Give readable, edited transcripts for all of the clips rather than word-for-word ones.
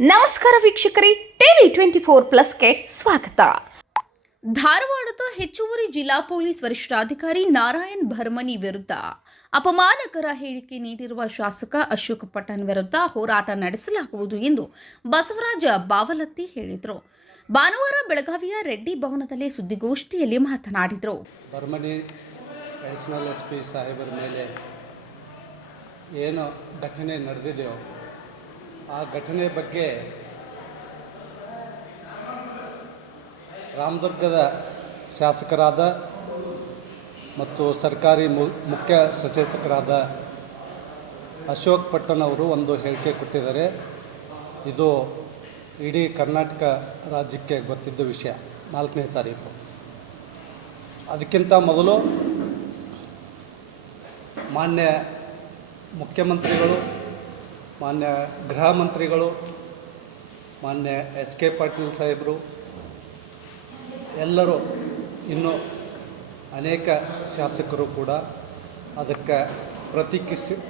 ನಮಸ್ಕಾರ ವೀಕ್ಷಕರೇ, TV24+ಗೆ ಸ್ವಾಗತ. ಧಾರವಾಡದ ಹೆಚ್ಚುವರಿ ಜಿಲ್ಲಾ ಪೊಲೀಸ್ ವರಿಷ್ಠಾಧಿಕಾರಿ ನಾರಾಯಣ್ ಭರ್ಮನಿ ವಿರುದ್ಧ ಅಪಮಾನಕರ ಹೇಳಿಕೆ ನೀಡಿರುವ ಶಾಸಕ ಅಶೋಕ್ ಪಟ್ಟಣ್ ವಿರುದ್ಧ ಹೋರಾಟ ನಡೆಸಲಾಗುವುದು ಎಂದು ಬಸವರಾಜ ಬಾವಲತ್ತಿ ಹೇಳಿದರು. ಭಾನುವಾರ ಬೆಳಗಾವಿಯ ರೆಡ್ಡಿ ಭವನದಲ್ಲಿ ಸುದ್ದಿಗೋಷ್ಠಿಯಲ್ಲಿ ಮಾತನಾಡಿದರು. ಭರ್ಮನಿ ಅಡಿಷನಲ್ SP ಸಾಹೇಬರ ಮೇಲೆ ಏನು ಘಟನೆ ನಡೆದಿದೆಯೋ ಆ ಘಟನೆ ಬಗ್ಗೆ ರಾಮದುರ್ಗದ ಶಾಸಕರಾದ ಮತ್ತು ಸರ್ಕಾರಿ ಮುಖ್ಯ ಸಚೇತಕರಾದ ಅಶೋಕ್ ಪಟ್ಟಣ್ ಅವರು ಒಂದು ಹೇಳಿಕೆ ಕೊಟ್ಟಿದ್ದಾರೆ. ಇದು ಇಡೀ ಕರ್ನಾಟಕ ರಾಜ್ಯಕ್ಕೆ ಗೊತ್ತಿದ್ದ ವಿಷಯ. 4ನೇ ತಾರೀಕು. ಅದಕ್ಕಿಂತ ಮೊದಲು ಮಾನ್ಯ ಮುಖ್ಯಮಂತ್ರಿಗಳು, ಮಾನ್ಯ ಗೃಹ ಮಂತ್ರಿಗಳು, ಮಾನ್ಯ HK ಪಾಟೀಲ್ ಸಾಹೇಬರು, ಎಲ್ಲರೂ ಇನ್ನೂ ಅನೇಕ ಶಾಸಕರು ಕೂಡ ಅದಕ್ಕೆ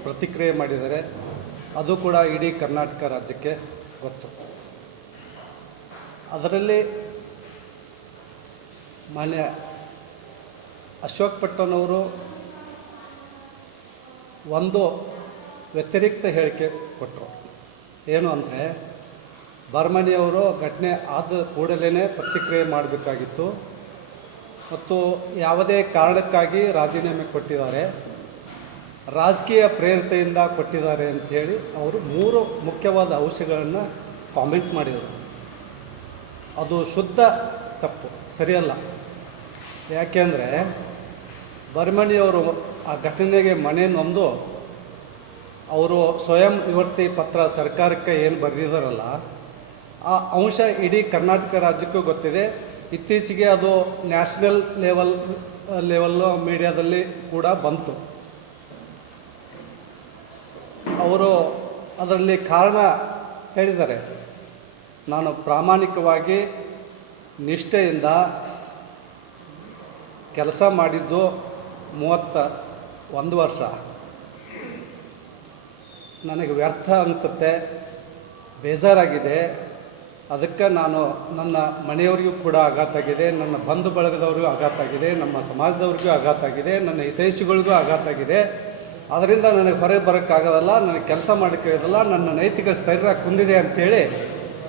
ಪ್ರತಿಕ್ರಿಯೆ ಮಾಡಿದ್ದಾರೆ. ಅದು ಕೂಡ ಇಡೀ ಕರ್ನಾಟಕ ರಾಜ್ಯಕ್ಕೆ ಗೊತ್ತು. ಅದರಲ್ಲಿ ಮಾನ್ಯ ಅಶೋಕ್ ಪಟ್ಟಣ್ ಅವರು ಒಂದು ವ್ಯತಿರಿಕ್ತ ಹೇಳಿಕೆ ಕೊಟ್ಟರು. ಏನು ಅಂದರೆ, ಭರ್ಮನಿಯವರು ಘಟನೆ ಆದ ಕೂಡಲೇ ಪ್ರತಿಕ್ರಿಯೆ ಮಾಡಬೇಕಾಗಿತ್ತು ಮತ್ತು ಯಾವುದೇ ಕಾರಣಕ್ಕಾಗಿ ರಾಜೀನಾಮೆ ಕೊಟ್ಟಿದ್ದಾರೆ, ರಾಜಕೀಯ ಪ್ರೇರಿತೆಯಿಂದ ಕೊಟ್ಟಿದ್ದಾರೆ ಅಂಥೇಳಿ ಅವರು 3 ಮುಖ್ಯವಾದ ಅಂಶಗಳನ್ನು ಕಾಮೆಂಟ್ ಮಾಡಿದರು. ಅದು ಶುದ್ಧ ತಪ್ಪು, ಸರಿಯಲ್ಲ. ಯಾಕೆಂದರೆ ಭರ್ಮನಿಯವರು ಆ ಘಟನೆಗೆ ಮನೆ ನೊಂದು ಅವರು ಸ್ವಯಂ ನಿವೃತ್ತಿ ಪತ್ರ ಸರ್ಕಾರಕ್ಕೆ ಏನು ಬರೆದಿದ್ದಾರಲ್ಲ, ಆ ಅಂಶ ಇಡೀ ಕರ್ನಾಟಕ ರಾಜ್ಯಕ್ಕೂ ಗೊತ್ತಿದೆ. ಇತ್ತೀಚೆಗೆ ಅದು ನ್ಯಾಷನಲ್ ಲೆವೆಲ್ಲು ಮೀಡಿಯಾದಲ್ಲಿ ಕೂಡ ಬಂತು. ಅವರು ಅದರಲ್ಲಿ ಕಾರಣ ಹೇಳಿದ್ದಾರೆ. ನಾನು ಪ್ರಾಮಾಣಿಕವಾಗಿ ನಿಷ್ಠೆಯಿಂದ ಕೆಲಸ ಮಾಡಿದ್ದು 31 ವರ್ಷ. ನನಗೆ ವ್ಯರ್ಥ ಅನಿಸುತ್ತೆ, ಬೇಜಾರಾಗಿದೆ. ಅದಕ್ಕೆ ನಾನು ನನ್ನ ಮನೆಯವರಿಗೂ ಕೂಡ ಆಘಾತ ಆಗಿದೆ, ನನ್ನ ಬಂಧು ಬಳಗದವ್ರಿಗೂ ಆಘಾತ ಆಗಿದೆ, ನಮ್ಮ ಸಮಾಜದವ್ರಿಗೂ ಆಘಾತ ಆಗಿದೆ, ನನ್ನ ಹಿತೈಷಿಗಳಿಗೂ ಆಘಾತ ಆಗಿದೆ. ಅದರಿಂದ ನನಗೆ ಹೊರಗೆ ಬರೋಕ್ಕಾಗೋದಲ್ಲ, ನನಗೆ ಕೆಲಸ ಮಾಡೋಕ್ಕಾಗೋದಲ್ಲ, ನನ್ನ ನೈತಿಕ ಸ್ಥೈರ್ಯ ಕುಂದಿದೆ ಅಂಥೇಳಿ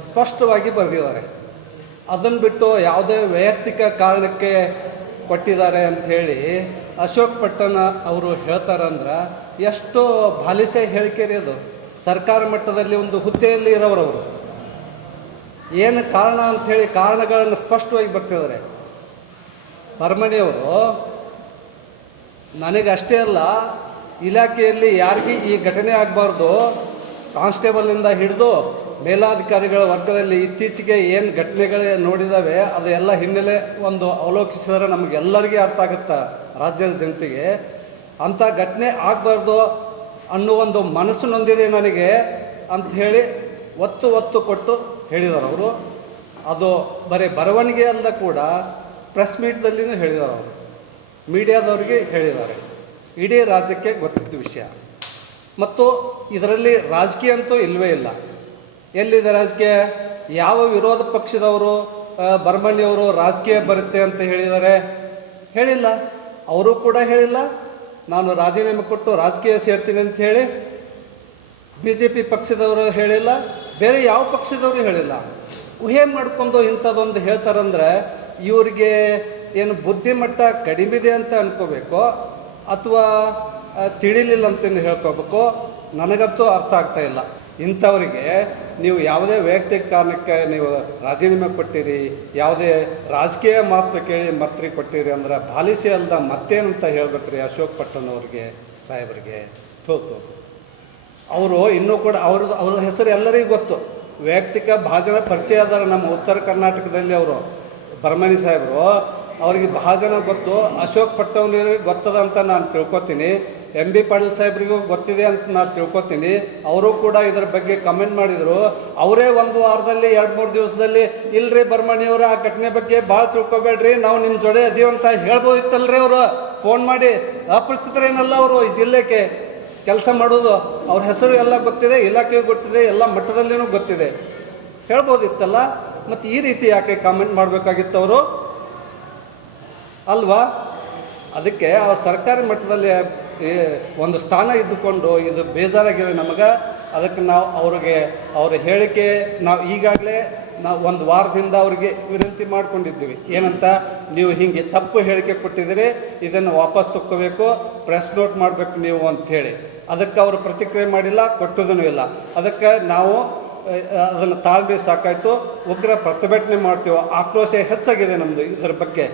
ಸ್ಪಷ್ಟವಾಗಿ ಬರೆದಿದ್ದಾರೆ. ಅದನ್ನು ಬಿಟ್ಟು ಯಾವುದೇ ವೈಯಕ್ತಿಕ ಕಾರಣಕ್ಕೆ ಕೊಟ್ಟಿದ್ದಾರೆ ಅಂಥೇಳಿ ಅಶೋಕ್ ಪಟ್ಟಣ್ ಅವರು ಹೇಳ್ತಾರಂದ್ರೆ ಎಷ್ಟು ಬಾಲಿಶ ಹೇಳಿಕೆ ರೀ ಅದು. ಸರ್ಕಾರ ಮಟ್ಟದಲ್ಲಿ ಒಂದು ಹುದ್ದೆಯಲ್ಲಿ ಇರೋರವರು ಏನು ಕಾರಣ ಅಂಥೇಳಿ ಕಾರಣಗಳನ್ನು ಸ್ಪಷ್ಟವಾಗಿ ಬರ್ತಿದ್ದಾರೆ. ಭರ್ಮನಿಯವರು ನನಗಷ್ಟೇ ಅಲ್ಲ, ಇಲಾಖೆಯಲ್ಲಿ ಯಾರಿಗೆ ಈ ಘಟನೆ ಆಗಬಾರ್ದು, ಕಾನ್ಸ್ಟೇಬಲಿಂದ ಹಿಡಿದು ಮೇಲಾಧಿಕಾರಿಗಳ ವರ್ಗದಲ್ಲಿ ಇತ್ತೀಚೆಗೆ ಏನು ಘಟನೆಗಳು ನೋಡಿದಾವೆ ಅದು ಎಲ್ಲ ಹಿನ್ನೆಲೆ ಒಂದು ಅವಲೋಕಿಸಿದರೆ ನಮಗೆಲ್ಲರಿಗೂ ಅರ್ಥ ಆಗುತ್ತೆ, ರಾಜ್ಯದ ಜನತೆಗೆ. ಅಂಥ ಘಟನೆ ಆಗಬಾರ್ದು ಅನ್ನೋ ಒಂದು ಮನಸ್ಸು ನೊಂದಿದೆ ನನಗೆ ಅಂಥೇಳಿ ಒತ್ತು ಕೊಟ್ಟು ಹೇಳಿದ್ದಾರೆ ಅವರು. ಅದು ಬರೀ ಬರವಣಿಗೆ ಅಲ್ಲ, ಕೂಡ ಪ್ರೆಸ್ ಮೀಟ್ದಲ್ಲಿನೂ ಹೇಳಿದ್ದಾರೆ ಅವರು, ಮೀಡಿಯಾದವ್ರಿಗೆ ಹೇಳಿದ್ದಾರೆ. ಇಡೀ ರಾಜ್ಯಕ್ಕೆ ಗೊತ್ತಿದ್ದ ವಿಷಯ. ಮತ್ತು ಇದರಲ್ಲಿ ರಾಜಕೀಯ ಅಂತೂ ಇಲ್ಲವೇ ಇಲ್ಲ. ಎಲ್ಲಿದೆ ರಾಜಕೀಯ? ಯಾವ ವಿರೋಧ ಪಕ್ಷದವರು ಭರ್ಮನಿಯವರು ರಾಜಕೀಯ ಬರುತ್ತೆ ಅಂತ ಹೇಳಿದ್ದಾರೆ? ಹೇಳಿಲ್ಲ. ಅವರು ಕೂಡ ಹೇಳಿಲ್ಲ ನಾನು ರಾಜೀನಾಮೆ ಕೊಟ್ಟು ರಾಜಕೀಯ ಸೇರ್ತೀನಿ ಅಂತ ಹೇಳಿ. BJP ಪಕ್ಷದವರು ಹೇಳಿಲ್ಲ, ಬೇರೆ ಯಾವ ಪಕ್ಷದವರು ಹೇಳಿಲ್ಲ. ಊಹೆ ಮಾಡ್ಕೊಂಡು ಇಂಥದ್ದೊಂದು ಹೇಳ್ತಾರಂದ್ರೆ ಇವರಿಗೆ ಏನು ಬುದ್ಧಿಮಟ್ಟ ಕಡಿಮೆ ಅಂತ ಅನ್ಕೋಬೇಕು ಅಥವಾ ತಿಳಿಲಿಲ್ಲ ಅಂತೇನು ಹೇಳ್ಕೋಬೇಕು, ನನಗಂತೂ ಅರ್ಥ ಆಗ್ತಾಯಿಲ್ಲ. ಇಂಥವರಿಗೆ ನೀವು ಯಾವುದೇ ವೈಯಕ್ತಿಕ ಕಾರಣಕ್ಕೆ ನೀವು ರಾಜೀನಾಮೆ ಕೊಟ್ಟಿರಿ, ಯಾವುದೇ ರಾಜಕೀಯ ಮಾತು ಕೇಳಿ ಮಂತ್ರಿ ಕೊಟ್ಟಿರಿ ಅಂದ್ರೆ ಬಾಲಿಸಿ ಅಲ್ದ ಮತ್ತೇನಂತ ಹೇಳ್ಬೇಕ್ರಿ ಅಶೋಕ್ ಪಟ್ಟಣ್ ಅವ್ರಿಗೆ, ಸಾಹೇಬರಿಗೆ. ಅವರು ಇನ್ನೂ ಕೂಡ ಅವ್ರ ಹೆಸರು ಎಲ್ಲರಿಗೂ ಗೊತ್ತು. ವೈಯಕ್ತಿಕ ಭಾಳ ಜನ ಪರಿಚಯ ಅದಾರ ನಮ್ಮ ಉತ್ತರ ಕರ್ನಾಟಕದಲ್ಲಿ. ಅವರು ಭರ್ಮನಿ ಸಾಹೇಬರು ಅವ್ರಿಗೆ ಭಾಳ ಜನ ಗೊತ್ತು. ಅಶೋಕ್ ಪಟ್ಟಣ್ ಗೊತ್ತದ ಅಂತ ನಾನು ತಿಳ್ಕೊತೀನಿ. MB ಪಾಟೀಲ್ ಸಾಹೇಬ್ರಿಗೂ ಗೊತ್ತಿದೆ ಅಂತ ನಾನು ತಿಳ್ಕೊತೀನಿ. ಅವರು ಕೂಡ ಇದರ ಬಗ್ಗೆ ಕಮೆಂಟ್ ಮಾಡಿದರು. ಅವರೇ ಒಂದು ವಾರದಲ್ಲಿ 2-3 ದಿವಸದಲ್ಲಿ ಇಲ್ರಿ ಭರ್ಮನಿಯವರು ಆ ಘಟನೆ ಬಗ್ಗೆ ಭಾಳ ತಿಳ್ಕೊಬೇಡ್ರಿ, ನಾವು ನಿಮ್ಮ ಜೊತೆ ಅದೀವಿ ಅಂತ ಹೇಳ್ಬೋದಿತ್ತಲ್ರಿ. ಅವರು ಫೋನ್ ಮಾಡಿ ಅಪರಿಚಿತರೇನಲ್ಲ, ಅವರು ಈ ಜಿಲ್ಲೆಗೆ ಕೆಲಸ ಮಾಡೋದು. ಅವ್ರ ಹೆಸರು ಎಲ್ಲ ಗೊತ್ತಿದೆ, ಇಲಾಖೆಗೂ ಗೊತ್ತಿದೆ, ಎಲ್ಲ ಮಟ್ಟದಲ್ಲಿನೂ ಗೊತ್ತಿದೆ. ಹೇಳ್ಬೋದಿತ್ತಲ್ಲ. ಮತ್ತು ಈ ರೀತಿ ಯಾಕೆ ಕಾಮೆಂಟ್ ಮಾಡಬೇಕಾಗಿತ್ತು ಅವರು ಅಲ್ವಾ? ಅದಕ್ಕೆ ಅವ್ರು ಸರ್ಕಾರಿ ಮಟ್ಟದಲ್ಲಿ ಒಂದು ಸ್ಥಾನ ಇದ್ದುಕೊಂಡು ಇದು ಬೇಜಾರಾಗಿದೆ ನಮಗೆ. ಅದಕ್ಕೆ ನಾವು ಅವರ ಹೇಳಿಕೆ ನಾವು ಈಗಾಗಲೇ ಒಂದು ವಾರದಿಂದ ಅವರಿಗೆ ವಿನಂತಿ ಮಾಡ್ಕೊಂಡಿದ್ದೀವಿ. ಏನಂತ, ನೀವು ಹೀಗೆ ತಪ್ಪು ಹೇಳಿಕೆ ಕೊಟ್ಟಿದ್ದೀರಿ, ಇದನ್ನು ವಾಪಸ್ ತಕ್ಕೋಬೇಕು, ಪ್ರೆಸ್ ನೋಟ್ ಮಾಡಬೇಕು ನೀವು ಅಂಥೇಳಿ. ಅದಕ್ಕೆ ಅವರು ಪ್ರತಿಕ್ರಿಯೆ ಮಾಡಿಲ್ಲ, ಕೊಟ್ಟೋದೂ ಇಲ್ಲ. ಅದಕ್ಕೆ ನಾವು ಅದನ್ನು ತಾಳ್ಮೆ ಸಾಕಾಯಿತು, ಉಗ್ರ ಪ್ರತಿಭಟನೆ ಮಾಡ್ತೀವಿ. ಆಕ್ರೋಶ ಹೆಚ್ಚಾಗಿದೆ ನಮ್ಮದು ಇದರ ಬಗ್ಗೆ.